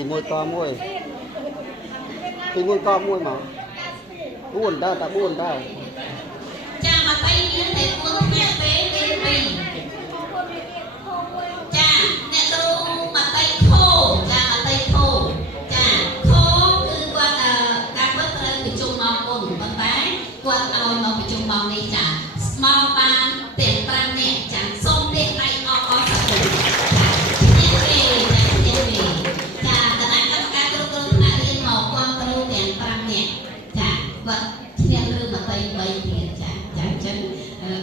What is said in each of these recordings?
thì môi to môi thì môi to môi mà buồn ta buồn ta cha mà tay như thế cũng nhẹ bé bên mình cha nè đâu mà tay khô cha mà tay khô cha khô cứ qua các bước lên bị chung mong buồn bắn bái qua nó bị chung mong đi cha mong ban tiền ban nhẹ cha xong điện tay o nhẹ về cha tận anh các cơ lại liên màu quan tư tiền ban nhẹ cha vật thiên lương mà tay bay tiền cha chân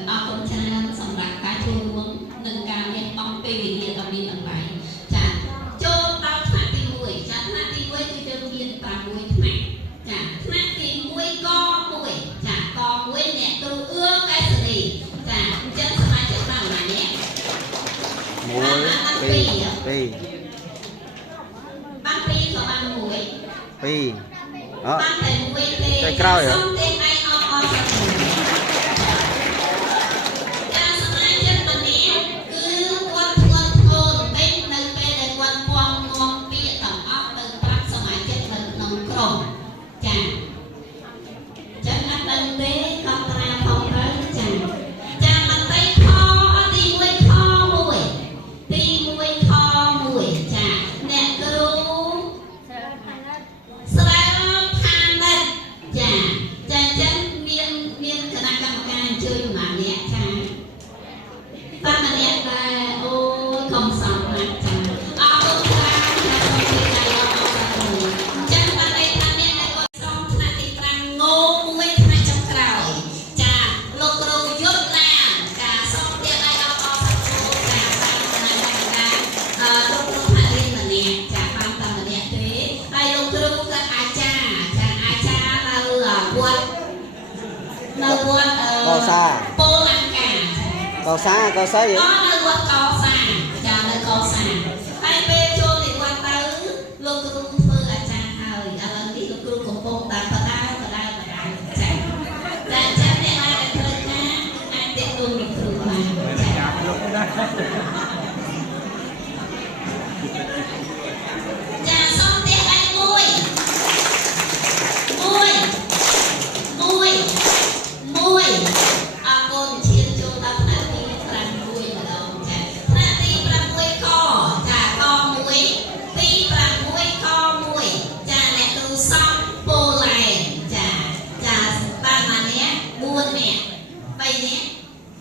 con cha xong là cá chua uống nâng cao lên bóng cây vì điện ở bên ở bài cha cho tao thả đi mùi cha thả đi mùi thì đơn viên và mùi thả cha thả đi mùi co mùi cha co mùi nhẹ tôi ưa cái gì cha chân sao mai chân nào là nhẹ mùi pi ban pi cho ban mùi pi đó ban thầy mùi cái cao vậy cao xa vậy cao xa cha nơi cao xa ai bê cho thì quan tới luôn cứ mơ là cha hơi đi luôn cứ cùng cùng ta cha để ai để thôi nha ai để luôn được thường mà cha xong để ai môi con chiên cho ta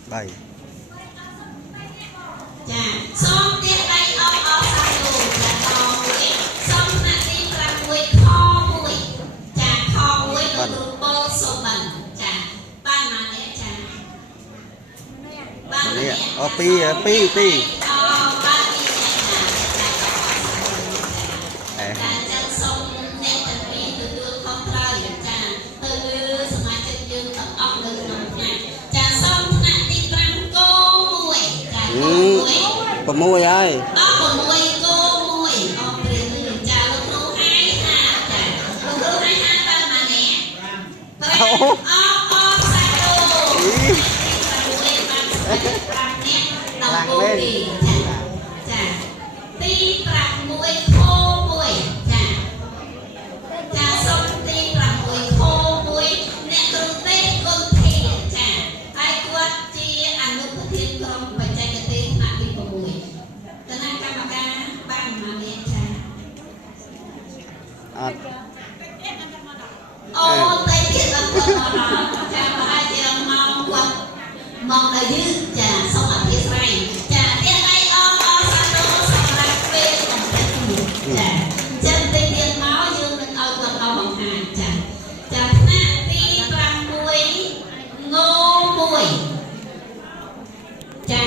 bảy cha xong tiếp đây o sao đồ cha to mũi xong là đi làm mũi kho mũi cha kho mũi nó đủ bơ sổ bẩn cha ban mà nè cha ban mà nè pi còn môi ai còn môi cô môi con tiền chào lúc lúc hai ba mà nè sai đồ làng lên chà ti làm môi khô môi chà xong ti làm môi khô môi nè tôi tết con thì chà ai quát chi ăn lúc thiên công phải chạy cái tên là đi vào mùi cái này các bạn ban mà nè chà tay tiền là cha mà ai chị mong quật mong là dư chà xong ở phía này chà tiền đây sao đó xong là quê còn chà chân tay tiền máu dương mình âu còn âu bằng hàng chà na ti làm muối ngô muối chà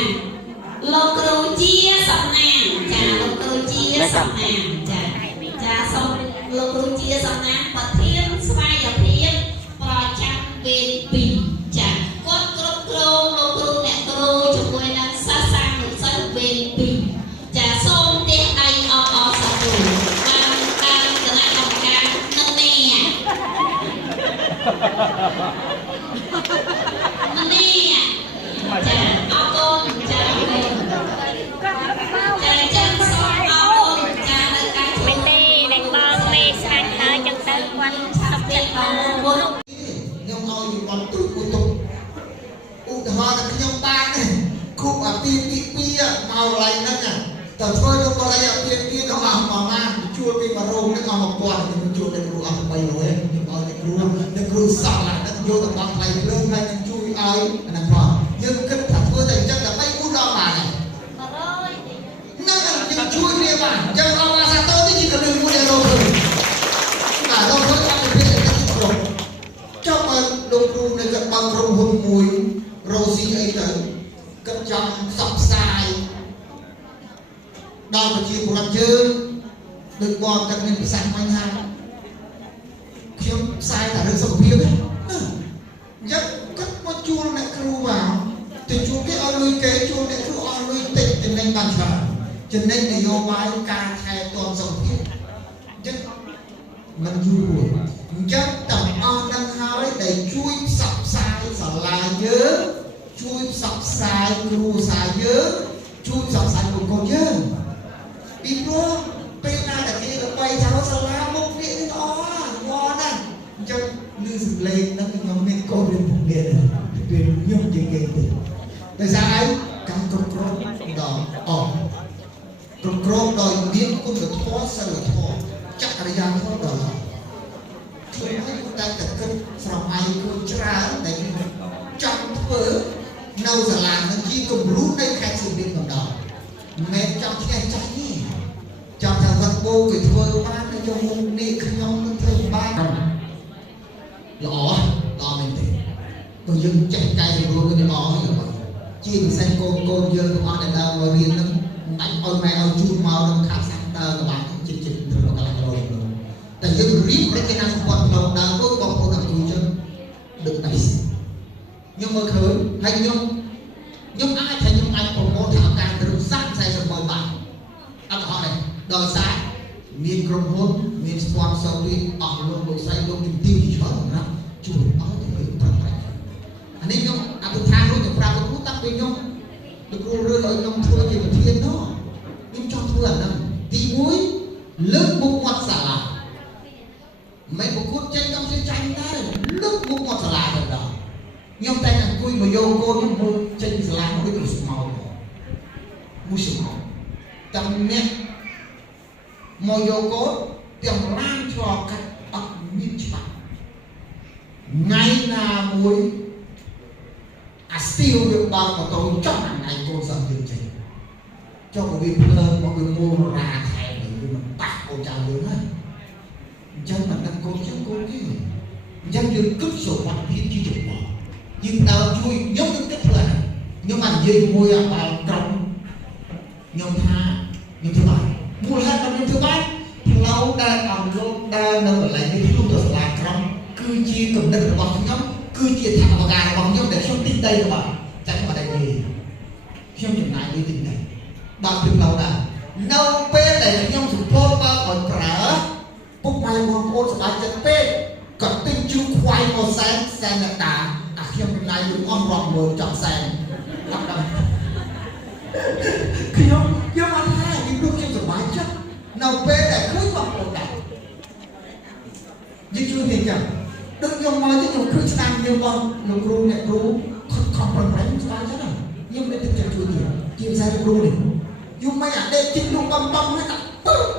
lô cừu chia xong nàng chà lô cừu chia xong nàng chà xong lô cừu chia xong nàng và thiên xoay ở thiên và chăm bên bình chà cốt cốt cừu lô cừu nè cừu cho môi đang xa xa được sân bên bình chà xong tiền đây sao đủ ban cái này làm ca nâng nè chà con chà con chà chân xong con chà được cái ហរណ៍តែខ្ញុំបានទេគប់អាពីពីមកឡើងហ្នឹងតែធ្វើទៅបរិយាពីក្នុងអស់ប្រមាណជួលពី100នឹងអស់1000ខ្ញុំជួលទៅគ្រូអស់300ខ្ញុំឲ្យទៅគ្រូសោះឡាទៅយកទៅបង់ថ្លៃភ្លើងហើយនឹងជួយឲ្យអាហ្នឹងផងយើងគិតថាធ្វើតែអញ្ចឹងដើម្បីឧត្តមបានហ្នឹងយើងជួយគ្នាបានអញ្ចឹងអវាសាទរនេះជាកលឹះមួយដែលលោកឃើញលោកឃើញអត់មានតែគ្រប់ចុះបើលោកគ្រូនៅគាត់បើកក្រុមហ៊ុនមួយរ៉ូស៊ីអីទៅគាត់ចង់ផ្សព្វផ្សាយដល់ប្រជាពលរដ្ឋយើងដូចបងគាត់មានប្រសាសន៍មិញថាខ្ញុំផ្សាយតែរឿងសុខភាពទេអញ្ចឹងគាត់មកជួលអ្នកគ្រូមកទៅជួលគេឲ្យលុយគេជួលអ្នកគ្រូឲ្យលុយតិចចំណេញបានច្រើនចំណេញនយោបាយការថែទាំសុខភាពអញ្ចឹងมันយូរអញ្ចឹងទាំងអស់នឹងហើយដែលជួយផ្សព្វផ្សាយសាលាយើងជួយផ្សព្វផ្សាយគ្រូសាយើងជួយផ្សព្វផ្សាយបុគ្គលយើងពីព្រោះពេលណាដែលគេទៅបីថាសាលាមុខនេះល្អណាស់អញ្ចឹងលឺសំឡេងហ្នឹងខ្ញុំមានកូនរៀនពុកទៀតពេលខ្ញុំជាគេទៀតតែស្អីកម្មគ្រប់គ្រងដល់អស់គ្រប់គ្រងដោយមានគុណធម៌សិលធម៌ចក្រាយាធម៌ដល់ជួយឲ្យតែគិតស្រមៃគួរច្រើនដែលចង់ធ្វើនៅសាលានឹងជាគំរូនៃខេត្តសៀមរាបម្ដងមិនមែនចង់ឆ្កែចាស់ទេចង់ថាវត្តបូគេធ្វើបានតែយកមុខនេះខ្ញុំនឹងធ្វើបានល្អមែនទេបើយើងចេះកែសម្រួលវាល្អហើយជាពិសេសកូនយើងទាំងអស់ដែលដើរមករៀននឹងដាច់ឲ្យម៉ែឲ្យជូនមកនឹងខាត់សាក់ដើរក៏បានចិត្តធ្វើកន្លះគីឡូតែយើងរៀបរចនាសម្ព័ន្ធផ្លូវដើរដូចបងប្អូនទាំងគ្រូចឹងដឹកដៃខ្ញុំមើលឃើញហើយខ្ញុំអាចប្រមូលថាការរំសាក់40ម៉ឺនបាត់អត់ហត់ទេដោយសារមានក្រុមហ៊ុនមាន sponsor ពីអស់លោកស្រីលោកជំទាវច្រើនណាជួយឲ្យទៅប្រឹងប្រែងអានេះខ្ញុំអធិដ្ឋានរួចទៅប្រាប់លោកគ្រូតាំងពីខ្ញុំលោកគ្រូរើសឲ្យខ្ញុំធ្វើជាប្រធាននោះខ្ញុំចង់ធ្វើអាហ្នឹងទី1លើកមុខមាត់សាលាមិនប្រកួតចេញកំសៀចាញ់ដែរលើកមុខមាត់សាលាទៅដល់ខ្ញុំតែអង្គុយមកយកកូនខ្ញុំមើលចេញសាលាមកដូចស្មោមួយស្មោតាំងនេះមកយកកូនទាំងឡានឆ្លងកាត់អត់មានច្បាប់ថ្ងៃណាមួយអាស្ទីលវាបើកម៉ូតូចង់ថ្ងៃកូនសង្ឃយើងចេញចុះក៏វាភ្លើងមកវាមូលរាថែមវាមិនបាក់កូនចៅយើងហើយអញ្ចឹងមិនដឹងកូនចឹងកូនទេអញ្ចឹងយើងគិតសុខភាពជាចម្បងយើងដើរជួយខ្ញុំនឹងគិតផ្លែខ្ញុំបាននិយាយជាមួយអាបាល់ក្រុមខ្ញុំថាខ្ញុំធ្វើបានមូលហេតុដែលខ្ញុំធ្វើបានផ្លូវដែលអង្គលោកដើរនៅកន្លែងនេះខ្ញុំទៅសាលាក្រុមគឺជាគំនិតរបស់ខ្ញុំគឺជាថវិការបស់ខ្ញុំដែលខ្ញុំទិញដីរបស់ចាក់មកដីនេះខ្ញុំចំណាយលុយទិញដីបើពីផ្លូវដែរនៅពេលដែលខ្ញុំសពោបើឲ្យប្រើពុកម៉ែបងប្អូនសប្បាយចិត្តពេកក៏ទិញជូរខ្វាយមកសែនអ្នកតាអាខ្ញុំចំណាយលុយអស់រាប់ម៉ឺនចង់សែនអត់ដល់ខ្ញុំអត់ថាពីព្រោះខ្ញុំសប្បាយចិត្តនៅពេលដែលឃើញបងប្អូនដែរយើងជួយគ្នាចឹងដូចខ្ញុំមកទៅខ្ញុំឃើញស្ដាំយើងបងលោកគ្រូអ្នកគ្រូខំប្រឹងប្រែងស្ដាំចឹងខ្ញុំមានទឹកចិត្តជួយគ្នាជាភាសាលោកគ្រូនេះយូរមិនអាដេកជិះលោកបំហ្នឹងដាក់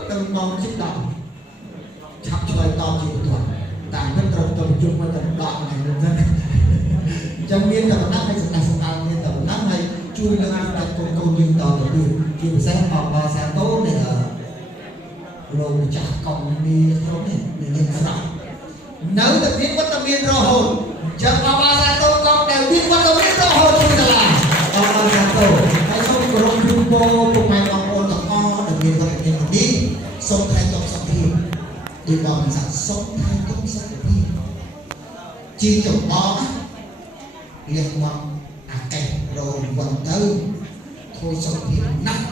ទៅមកជិះដល់ឆាប់ឆ្លើយតបជាបន្ទាន់តាមពិតត្រូវទៅប្រជុំមកតែដកហ្នឹងចឹងអញ្ចឹងមានតែបណ្ដាឲ្យស្ដាប់មានតែបណ្ដាឲ្យជួយលើកទឹកកូនយើងតទៅទៀតជាពិសេសអបសាទរនេះលោកម្ចាស់កុំនេះគ្រប់នេះមានស្ដាប់នៅតែមានវត្តមានរហូតចឹងអបសាទរកុំដែលមានវត្តមានរហូតជួយដល់អបសាទរហើយសូមគោរពទូពោពុកម៉ែបងប្អូនទាំងអស់ដែលមានវត្តមាននេះសូមថែទាំសុខភាពដូចបងមិនសាក់សូមថែទាំសុខភាពជាចម្បងលះមកអាកេះរងវត្តទៅធ្វើសុខភាពណាស់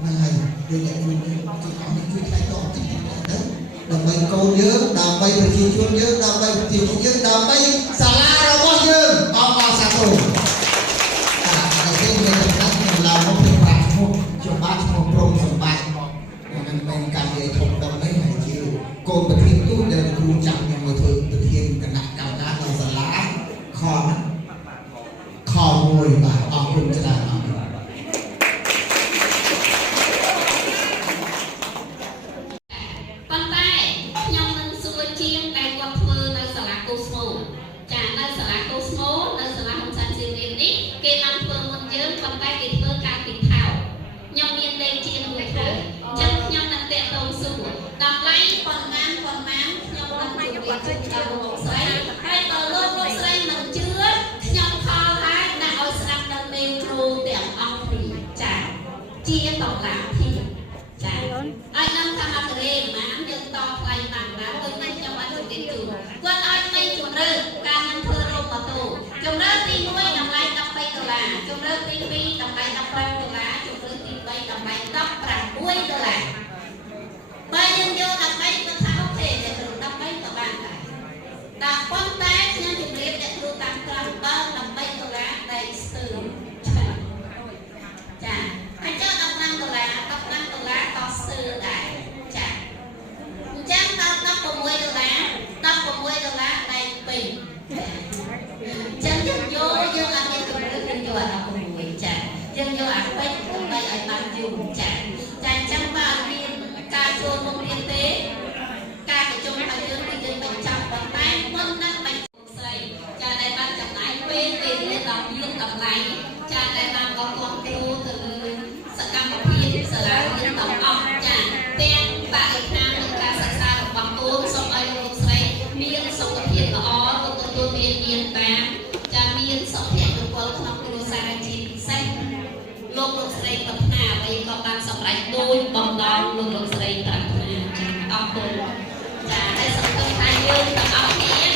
ហ្នឹងហើយដូចតែជួយជួយថែទាំទីនេះទៅដើម្បីកូនយើងដើម្បីប្រជាជនយើងដើម្បីប្រជាជនយើងដើម្បីសាលារបស់យើងអបអរសាទរតែគេមានតំណែងខ្ញុំឡើងមកពីប្រាក់ឈ្មោះខ្ញុំបានឈ្មោះព្រមសម្បត្តិមិនមែនការនិយាយធំដុំទេហើយជាកូនប្រធានទូតដែលគ្រូចាំខ្ញុំមកធ្វើប្រធានគណៈកម្មការនៅសាលាខន តេតងសួរតម្លៃប៉ុន្មានខ្ញុំអត់មានវាជិះដល់លោកស្រីហើយបើលោកស្រីមិនជឿខ្ញុំខលហើយដាក់ឲ្យស្ដាប់ដល់មេគ្រូទាំងអស់គ្នាចាជាតម្លាភាពចាហើយនឹងថាអត់រេម៉ានយើងតថ្លៃតាមដល់ដូចនេះខ្ញុំបានជម្រាបជូនគាត់ឲ្យមិនជម្រើសការញ៉ាំធ្វើរោមម៉ូតូជម្រើសទី1តម្លៃ$13ជម្រើសទី2តម្លៃ$15ជម្រើសទី3តម្លៃ$16បើយើងយក13គាត់ថាអូខេតែគ្រូ13ក៏បានដែរតែប៉ុន្តែខ្ញុំជម្រាបអ្នកគ្រូតាមក្រំបើ$13តែស្ទើរចាហើយចុះ$15ក៏ស្ទើរដែរចាអញ្ចឹងដល់$16តែ2ចឹងយើងអត់មានជំរឿនយើងយកអា16ចាយើងយកអាពេជ្រដើម្បីឲ្យបានយូរចាអញ្ចឹងបើអត់មានការចូលមករៀនទេការប្រជុំរបស់យើងគឺយើងបញ្ចប់ប៉ុន្តែមុននឹងបញ្ចប់ស្រីចាដែលបានចំណាយពេលរៀនដល់មានតម្លៃចាដែលបានអរគុណគ្រូទៅលើសកម្មភាពសាលារៀនទាំងអស់ចាទាំងបរិស្ថាននិងការសិក្សារបស់កូនសូមឲ្យលោកស្រីមានសុខភាពល្អលោកទទួលមានបានចាមានសុភមង្គលក្នុងគ្រួសារជាពិសេសលោកស្រីប្រាថ្នាអ្វីក៏បានសម្រេចដោយបំណងលោកស្រីប្រាថ្នាចាអរគុណចាហើយសង្ឃឹមថាយើងទាំងអស់គ្នា